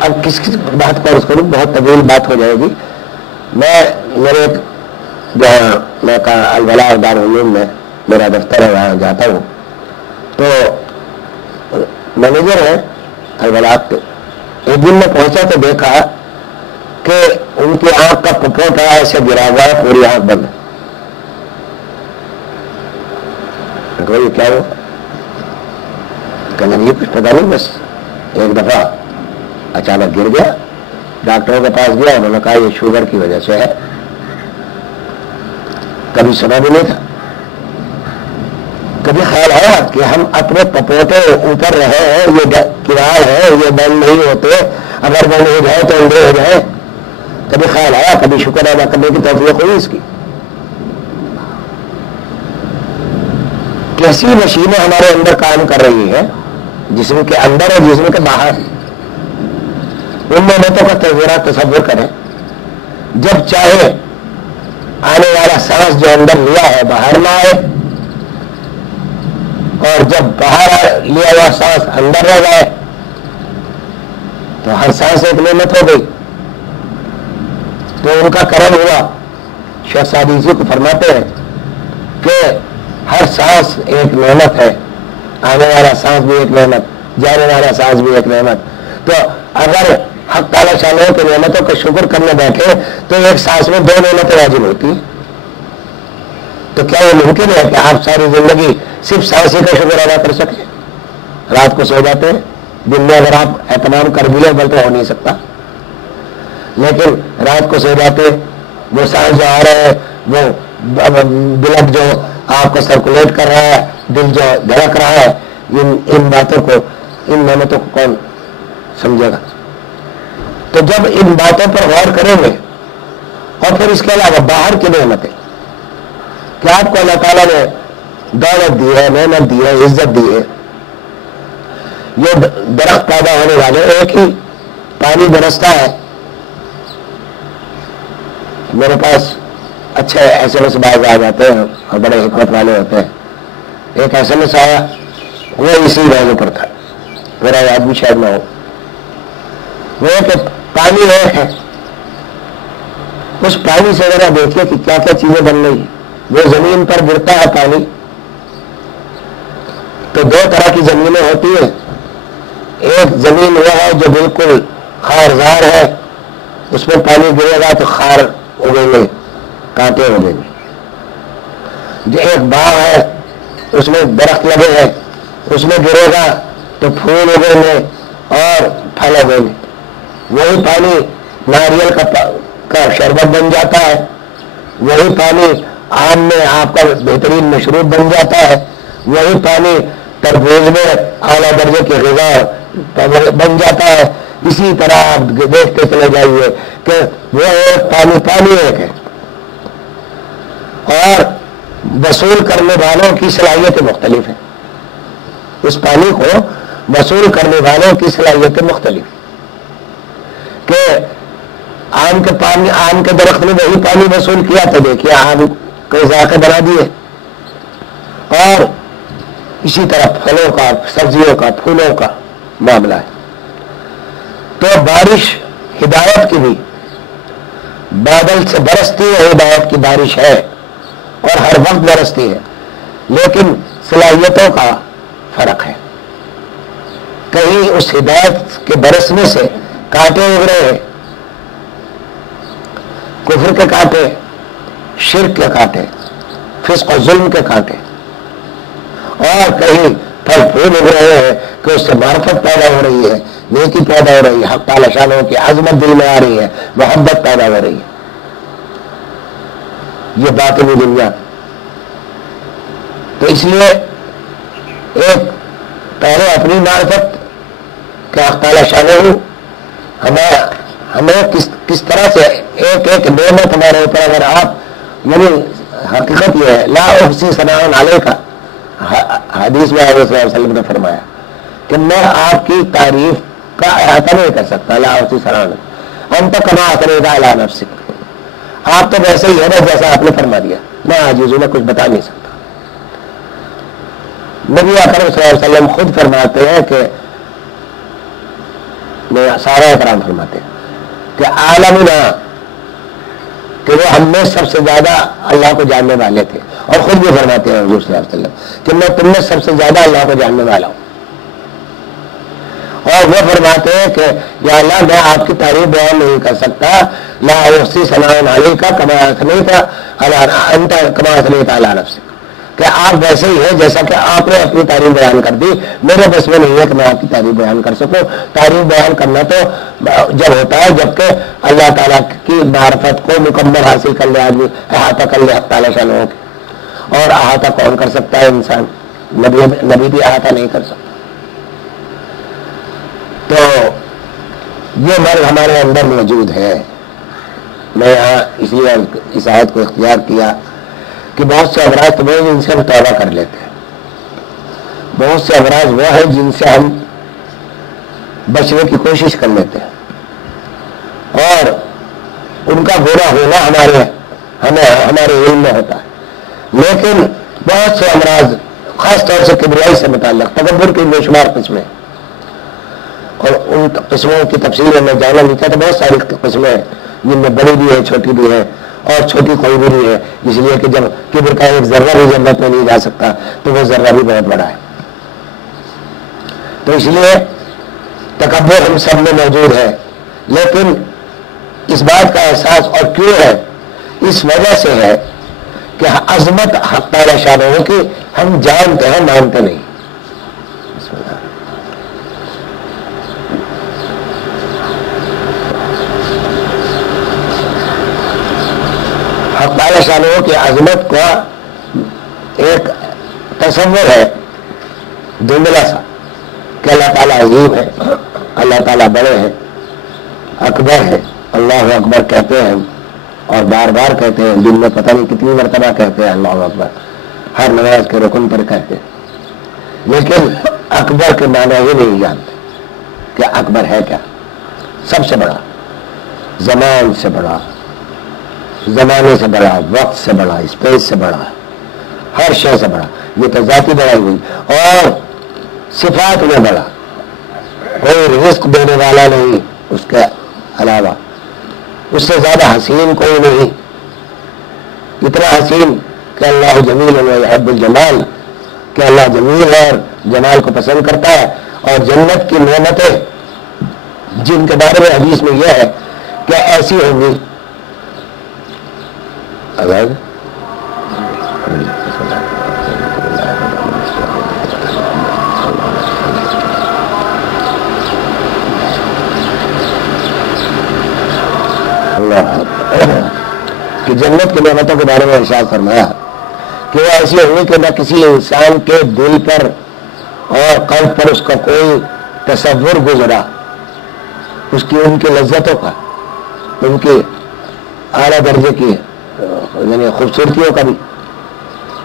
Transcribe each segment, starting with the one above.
اب کس کس بات کو عرض کروں، بہت طویل بات ہو جائے گی. میرے جہاں میں کہا الولاء دارالعلوم میں میرا دفتر ہے، وہاں جاتا ہوں تو مینیجر ہے الولاء کے. ایک دن میں پہنچا تو دیکھا کہ ان کی آنکھ کا پپوٹا ایسے گرا ہوا ہے، پوری آنکھ بند. یہ کیا ہو؟ کہنا یہ کچھ پتا نہیں، بس ایک دفعہ اچانک گر گیا. ڈاکٹروں کے پاس گیا، انہوں نے کہا یہ شوگر کی وجہ سے ہے. کبھی سنا بھی نہیں تھا. کبھی خیال آیا کہ ہم اپنے پپوٹے اوپر رہے ہیں، یہ کرایہ ہے، یہ بند نہیں ہوتے، اگر بند ہو جائے تو اندھے ہو جائے. کبھی خیال آیا، کبھی شکر ادا کرنے کی توفیق ہوئی اس کی. کیسی مشینیں ہمارے اندر کام کر رہی ہیں، جسم کے اندر اور جسم کے باہر. ان نعمتوں کا تصور کریں. جب چاہے آنے والا سانس جو اندر لیا ہے باہر نہ آئے، اور جب باہر لیا ہوا سانس اندر رہ جائے تو ہر سانس ایک نعمت ہو گئی. تو ان کا کرم ہوا. شیخ سعدی جی کو فرماتے ہیں کہ ہر سانس ایک نعمت ہے، آنے والا سانس بھی ایک نعمت، جانے والا سانس بھی ایک نعمت. تو اگر حق تعالیٰ شانہ کی نعمتوں کا شکر کرنے بیٹھے تو ایک سانس میں 2 نعمتیں واجب ہوتی ہیں. تو کیا یہ ممکن ہے کہ آپ ساری زندگی صرف سانس ہی کا شکر ادا کر سکیں؟ رات کو سو جاتے ہیں، دن میں اگر آپ اہتمام کر بھی لیں بل تو ہو نہیں سکتا. لیکن رات کو سو جاتے، وہ سانس جو آ رہا ہے، وہ بلڈ جو آپ کو سرکولیٹ کر رہا ہے، دل جو دھڑک رہا ہے، ان باتوں کو، ان نعمتوں کو کون سمجھے گا؟ تو جب ان باتوں پر غور کریں گے، اور پھر اس کے علاوہ باہر کی نعمتیں کہ آپ کو اللہ تعالیٰ نے دولت دی ہے، نعمت دی ہے، عزت دی ہے. یہ درخت پیدا ہونے والے، ایک ہی پانی برستا ہے. میرے پاس اچھے ایسے میں سے باز آ جاتے ہیں اور بڑے حکمت والے ہوتے ہیں. ایک ایسے میں سے آیا، وہ اسی رہنے پر تھا، میرا یاد بھی شاید نہ ہو. وہ کہ پانی ایک ہے، اس پانی سے ذرا دیکھیے کہ کیا کیا چیزیں بن رہی. وہ زمین پر گرتا ہے پانی، تو 2 طرح کی زمینیں ہوتی ہیں. ایک زمین وہ ہے جو بالکل خارزار ہے، اس میں پانی گرے گا تو خار اگیں گے، کانٹے اگیں گے. جو ایک باغ ہے، اس میں درخت لگے ہیں، اس میں گرے گا تو پھول اگیں گے اور پھل اگیں گے. وہی پانی ناریل کا شربت بن جاتا ہے، وہی پانی آم میں آپ کا بہترین مشروب بن جاتا ہے، وہی پانی تربوز میں اعلیٰ درجے کی غذا بن جاتا ہے. اسی طرح آپ دیکھتے چلے جائیے کہ وہ ایک پانی ایک ہے، اور وصول کرنے والوں کی صلاحیتیں مختلف ہیں. اس پانی کو وصول کرنے والوں کی صلاحیتیں مختلف. کہ آم کے درخت نے وہی پانی وصول کیا تو دیکھیے آم کو ذائقے بنا دیے. اور اسی طرح پھلوں کا، سبزیوں کا، پھولوں کا معاملہ ہے. تو بارش ہدایت کی بھی، بادل سے برستی ہے، ہدایت کی بارش ہے اور ہر وقت برستی ہے، لیکن صلاحیتوں کا فرق ہے. کہیں اس ہدایت کے برسنے سے کانٹے اگ رہے ہیں، کفر کے کانٹے، شرک کے کانٹے، فسق و ظلم کے کانٹے. اور کہیں پھل پھول اگ رہے ہیں کہ اس سے معرفت پیدا ہو رہی ہے، نیکی پیدا ہو رہی ہے، حق تعالی شانہ کی عظمت دل میں آ رہی ہے، محبت پیدا ہو رہی ہے. یہ باطنی دنیا. تو اس لیے ایک پہلے اپنی معرفت کہ حق تعالی شانہ ہمیں کس طرح سے ایک ایک نعمت ہمارے اوپر، اگر آپ، یعنی حقیقت یہ ہے لا احصی ثناء علیک، حدیث میں حضرت صلی اللہ علیہ وسلم نے فرمایا کہ میں آپ کی تعریف کا احاطہ نہیں کر سکتا. لا احصی ثناء علیک انت کما اثنیت علی نفسک. آپ تو ویسے ہی ہے نا جیسا آپ نے فرما دیا، میں عاجز ہوں، میں کچھ بتا نہیں سکتا. نبی اکرم صلی اللہ علیہ وسلم خود فرماتے ہیں کہ میں سارا احترام فرماتے ہیں کہ عالمنا، کہ وہ ہم میں سب سے زیادہ اللہ کو جاننے والے تھے، اور خود بھی فرماتے ہیں حضور صلی اللہ علیہ وسلم کہ میں تم میں سب سے زیادہ اللہ کو جاننے والا ہوں. اور وہ فرماتے ہیں کہ یا اللہ میں آپ کی تعریف بیان نہیں کر سکتا، لا احصی ثناء علیک کما اثنیت انت کما اثنیت علی نفسک، کہ آپ ویسے ہی ہیں جیسا کہ آپ نے اپنی تعریف بیان کر دی. میرے بس میں نہیں ہے کہ میں آپ کی تعریف بیان کر سکوں. تعریف بیان کرنا تو جب ہوتا ہے جبکہ اللہ تعالیٰ کی معرفت کو مکمل حاصل کر لے آدمی، احاطہ کر لے حق تعالیٰ شان ہو کے. اور احاطہ کون کر سکتا ہے؟ انسان. نبی بھی احاطہ نہیں کر سکتا. تو یہ مرض ہمارے اندر موجود ہے. میں یہاں اس لیے اس آیت کو اختیار کیا کہ بہت سے امراض تو وہ جن سے ہم توبہ کر لیتے ہیں، بہت سے امراض وہ ہیں جن سے ہم بچنے کی کوشش کر لیتے ہیں، اور ان کا برا ہونا ہمارے علم میں ہوتا ہے. لیکن بہت سے امراض خاص طور سے کبریائی سے متعلق تکبر کی بے شمار قسمیں، اور ان قسموں کی تفصیل میں جانا نہیں چاہتا. بہت ساری قسمیں ہیں جن میں بڑی بھی ہے، چھوٹی بھی ہے، اور چھوٹی کوئی بھی نہیں ہے، اس لیے کہ جب کبر کا ایک ذرہ بھی جنت میں نہیں جا سکتا تو وہ ذرہ بھی بہت بڑا ہے. تو اس لیے تکبر ہم سب میں موجود ہے. لیکن اس بات کا احساس اور کیوں ہے؟ اس وجہ سے ہے کہ عظمت حق تعالی شانہ کی ہم جانتے ہیں، مانتے نہیں. حق تعالی شانہ کی عظمت کا ایک تصور ہے دھندلا سا کہ اللہ تعالیٰ عظیم ہے، اللہ تعالیٰ بڑے ہیں، اکبر ہے. اللہ اکبر کہتے ہیں اور بار بار کہتے ہیں، دن میں پتہ نہیں کتنی مرتبہ کہتے ہیں اللہ اکبر، ہر نماز کے رکن پر کہتے ہیں. لیکن اکبر کے معنی ہی نہیں جانتے کہ اکبر ہے کیا. سب سے بڑا، زمان سے بڑا، زمانے سے بڑا، وقت سے بڑا، اسپیس سے بڑا، ہر شے سے بڑا. یہ تو ذاتی بڑائی ہوئی. اور صفات میں بڑا، کوئی رزق دینے والا نہیں اس کے علاوہ، اس سے زیادہ حسین کوئی نہیں. اتنا حسین کہ اللہ جمیل و یحب الجمال، کہ اللہ جمیل ہے اور جمال کو پسند کرتا ہے. اور جنت کی نعمتیں جن کے بارے میں حدیث میں یہ ہے کہ ایسی ہوں گی. کہ جنت کی نعمتوں کے بارے میں ارشاد فرمایا کہ وہ ایسی ہوئی کہ نہ کسی انسان کے دل پر اور قلب پر اس کا کوئی تصور گزرا اس کی، ان کی لذتوں کا، ان کی اعلیٰ درجے کی یعنی خوبصورتیوں کا بھی.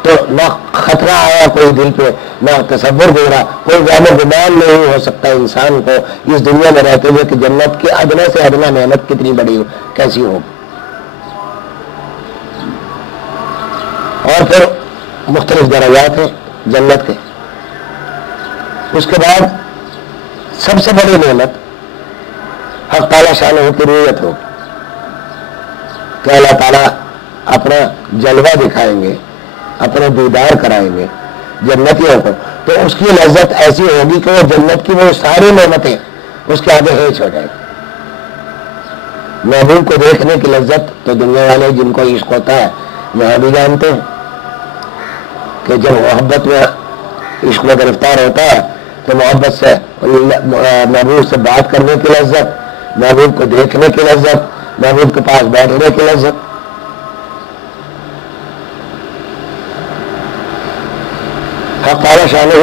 تو نہ خطرہ آیا کوئی دل پہ، نہ تصور گزرا، کوئی وہم و گمان نہیں ہو سکتا انسان کو اس دنیا میں رہتے ہوئے کہ جنت کی ادنیٰ سے ادنیٰ نعمت کتنی بڑی ہو، کیسی ہو. اور پھر مختلف درجات ہیں جنت کے. اس کے بعد سب سے بڑی نعمت حق تعالی شانہ کی رؤیت ہوگی کہ اللہ تعالیٰ اپنا جلوہ دکھائیں گے، اپنا دیدار کرائیں گے جنتیوں کو. تو اس کی لذت ایسی ہوگی کہ وہ جنت کی وہ ساری نعمتیں اس کے آگے ہیچ ہو جائے گی. محبوب کو دیکھنے کی لذت تو دنیا والے جن کو عشق ہوتا ہے یہاں بھی جانتے ہیں کہ جب محبت میں عشق میں گرفتار ہوتا ہے تو محبت سے محبوب سے بات کرنے کی لذت، محبوب کو دیکھنے کی لذت، محبوب کے پاس بیٹھنے کی لذت. حق تعالی شانہ.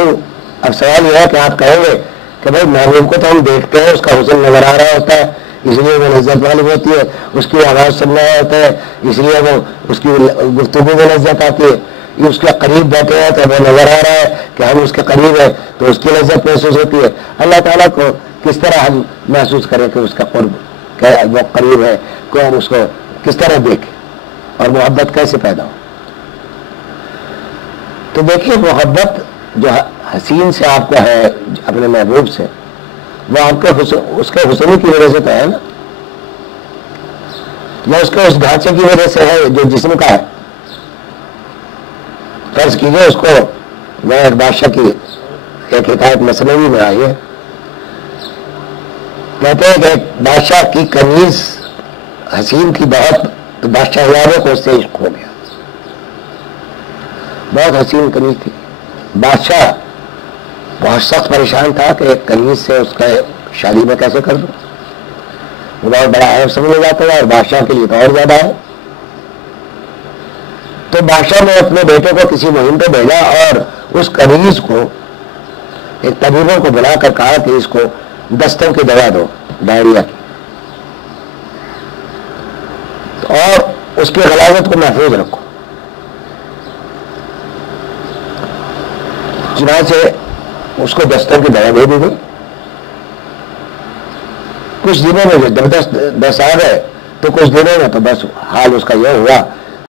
اب سوال یہ ہے کہ آپ کہیں گے کہ بھائی محبوب کو تو ہم دیکھتے ہیں، اس کا حسن نظر آ رہا ہوتا ہے اس لیے وہ لذت والی ہوتی ہے، اس کی آواز سننا ہوتا ہے اس لیے وہ اس کی گفتگو میں لذت آتی ہے، اس کے قریب بیٹھے ہیں تو وہ نظر آ رہا ہے کہ ہم اس کے قریب ہیں تو اس کی لذت محسوس ہوتی ہے. اللہ تعالیٰ کو کس طرح ہم محسوس کریں کہ اس کا قرب وہ قریب ہے، کہ ہم اس کو کس طرح دیکھیں اور محبت کیسے پیدا ہو. تو دیکھیے محبت جو حسین سے آپ کو ہے اپنے محبوب سے، وہ آپ کے اس کے حسن کی وجہ سے تو ہے نا، یا اس کے اس ڈھانچے کی وجہ سے ہے جو جسم کا ہے. فرض کیجیے اس کو، میں ایک بادشاہ کی ایک حکایت مسلوی میں آئی ہے، کہتے ہیں کہ ایک بادشاہ کی قمیض حسین تھی بہت، تو بادشاہ یاروں کو اس سے عشق ہو گیا. بہت حسین قمیض تھی. بادشاہ بہت سخت پریشان تھا کہ ایک قمیض سے اس کا شادی میں کیسے کر دوں. وہ بہت بڑا عیب سمجھا جاتا ہے اور بادشاہ کے لیے تو اور زیادہ ہے. تو بادشاہ نے اپنے بیٹے کو کسی مہم پہ بھیجا اور اس قمیض کو ایک طبیبوں کو بلا کر کہا کہ اس کو دستوں کی دوا دو، ڈائریا کی، اور اس کی غلاظت کو محفوظ رکھو. چنانچہ اس کو دستوں کی دوا دے دی گئی. کچھ دنوں میں جب دس آ گئے تو کچھ دنوں میں تو بس حال اس کا یہ ہوا